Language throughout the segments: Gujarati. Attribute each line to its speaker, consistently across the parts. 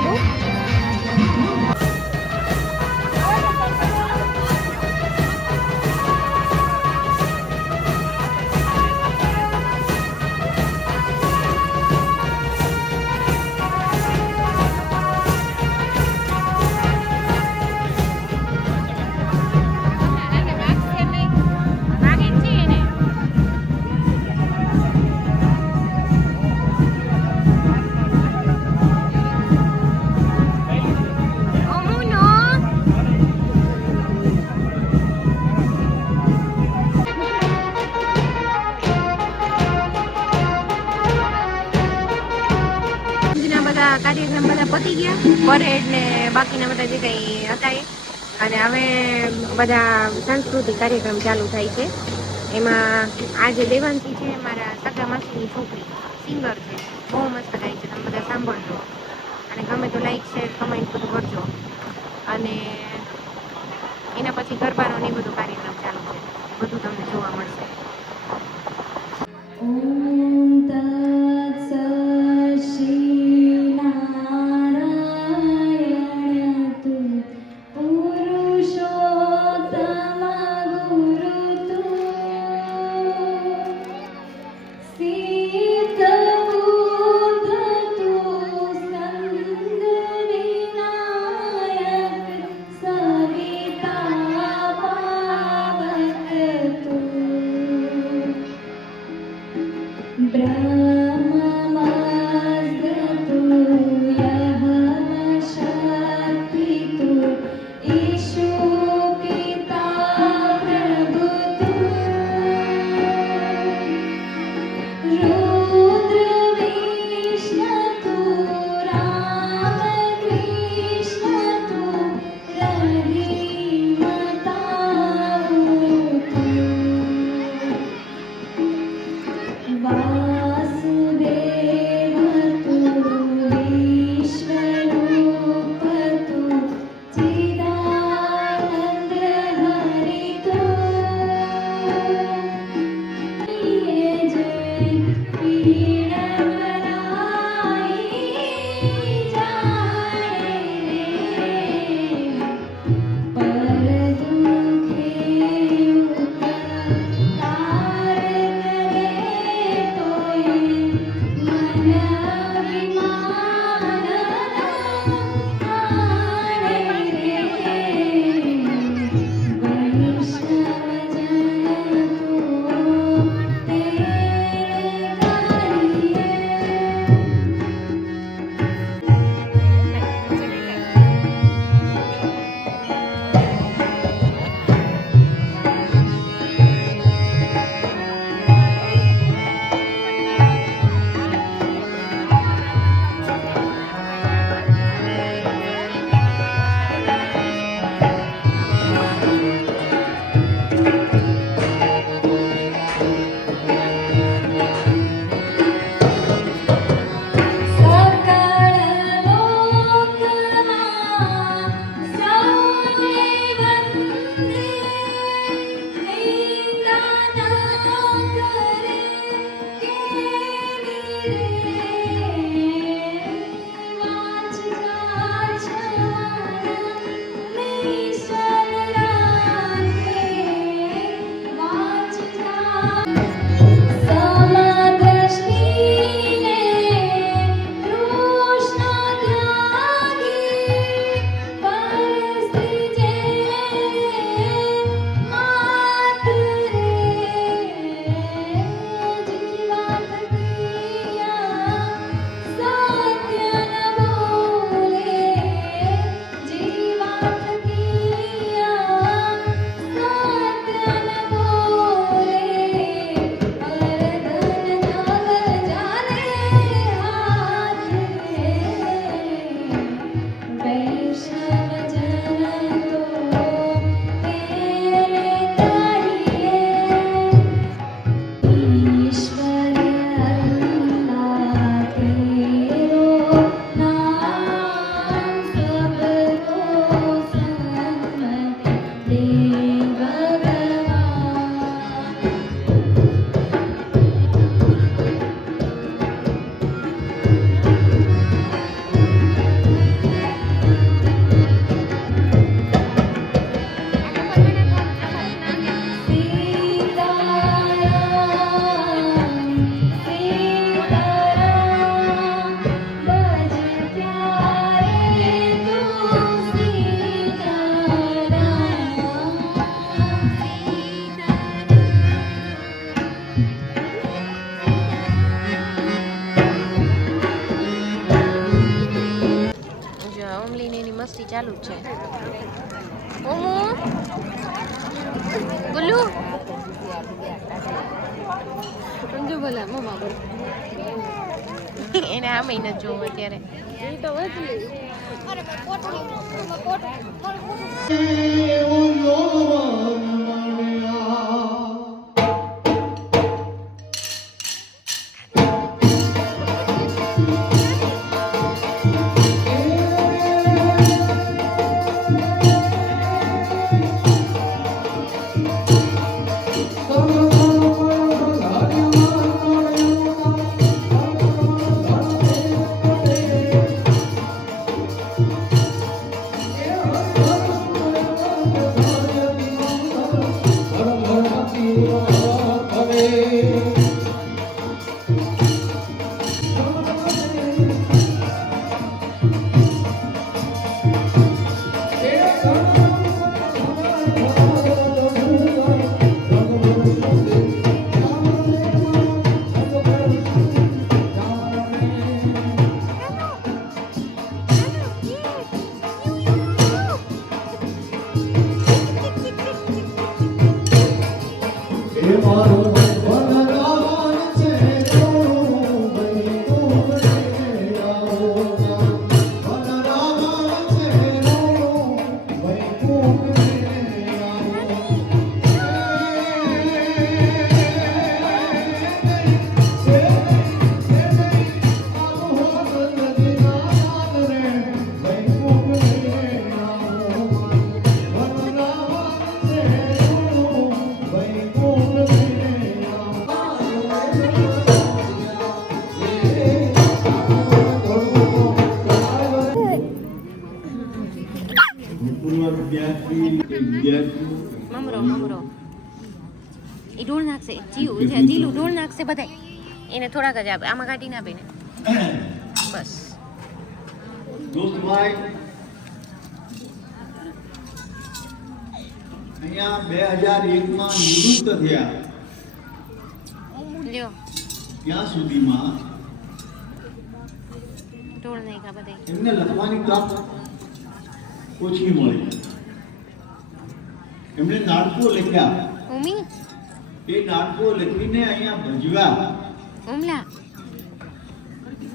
Speaker 1: I 海 બધા ગયા. પરેડ ને બાકીના બધા જે કંઈ હતા એ. અને હવે બધા સાંસ્કૃતિક કાર્યક્રમ ચાલુ થાય છે. એમાં આજે દેવાંશી છે, મારા સગા માસીની છોકરી સિંગર છે. બહુ મસ્ત ગાય છે, તમે બધા સાંભળજો. અને ગમે તો લાઈક શેર કમેન્ટ બધું કરજો. અને એના પછી ગરબાનો ને બધો કાર્યક્રમ ચાલુ છે. બધું તમને જોવા મળશે. Thank you. એને આમે ન જોવો અત્યારે. એ તો વચલી
Speaker 2: એ મારો demorou.
Speaker 1: મમરો એ ઢોળ નાખશે. જીવ જીલું ઢોળ નાખશે બધાય. એને થોડાક જ આપે. આમાં કાઢીને આપે ને બસ.
Speaker 2: દોસ્તભાઈ અહીંયા બે હજાર એકમાં નિવૃત્ત થયા.
Speaker 1: લ્યો.
Speaker 2: ત્યાં સુધીમાં?
Speaker 1: ઢોળ નાખ્યા બધાય.
Speaker 2: એમને લખવાની તક ઓછી મળી. એમણે નાટકો લખ્યા.
Speaker 1: ઉમી.
Speaker 2: એ નાટકો લખીને અહીંયા ભજવ્યા.
Speaker 1: ઉમલા.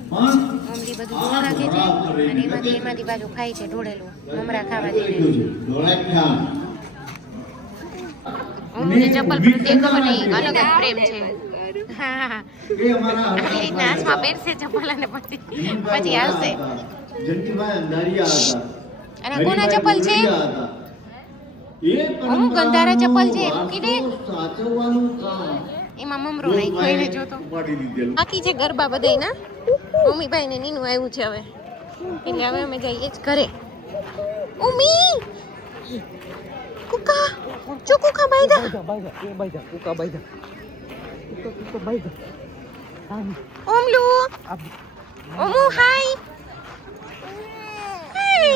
Speaker 2: પણ
Speaker 1: ઉમલી બધું જોવા નાખે છે અને એમાંથી એમાંથી બાજુ ખાય છે ઢોળેલું મમરા ખાવા દે
Speaker 2: છે ધોળાખ્યા
Speaker 1: ઉમલી ચપ્પલ પ્રત્યે ખબર નહીં અલગ જ પ્રેમ છે.
Speaker 2: એ
Speaker 1: રીતના હાથમાં પહેરશે ચપ્પલ અને પછી પછી આવશે. અને કોના ચપ્પલ છે
Speaker 2: હરિભાઈ અંધારિયા હતા. એ
Speaker 1: અમુક ગંધારા ચપ્પલ છે, મૂકી દે. એમાં મમરો નહીં એને જોતો. બાકી છે ગરબા બધાય ના મમ્મીભાઈ ને નીનું આવ્યું છે હવે. એટલે હવે અમે જઈએ જ ઘરે. ઉમી! કુકા! જો કુકા બાયદા ઓમલુ! ઓમુ હાય! હાય!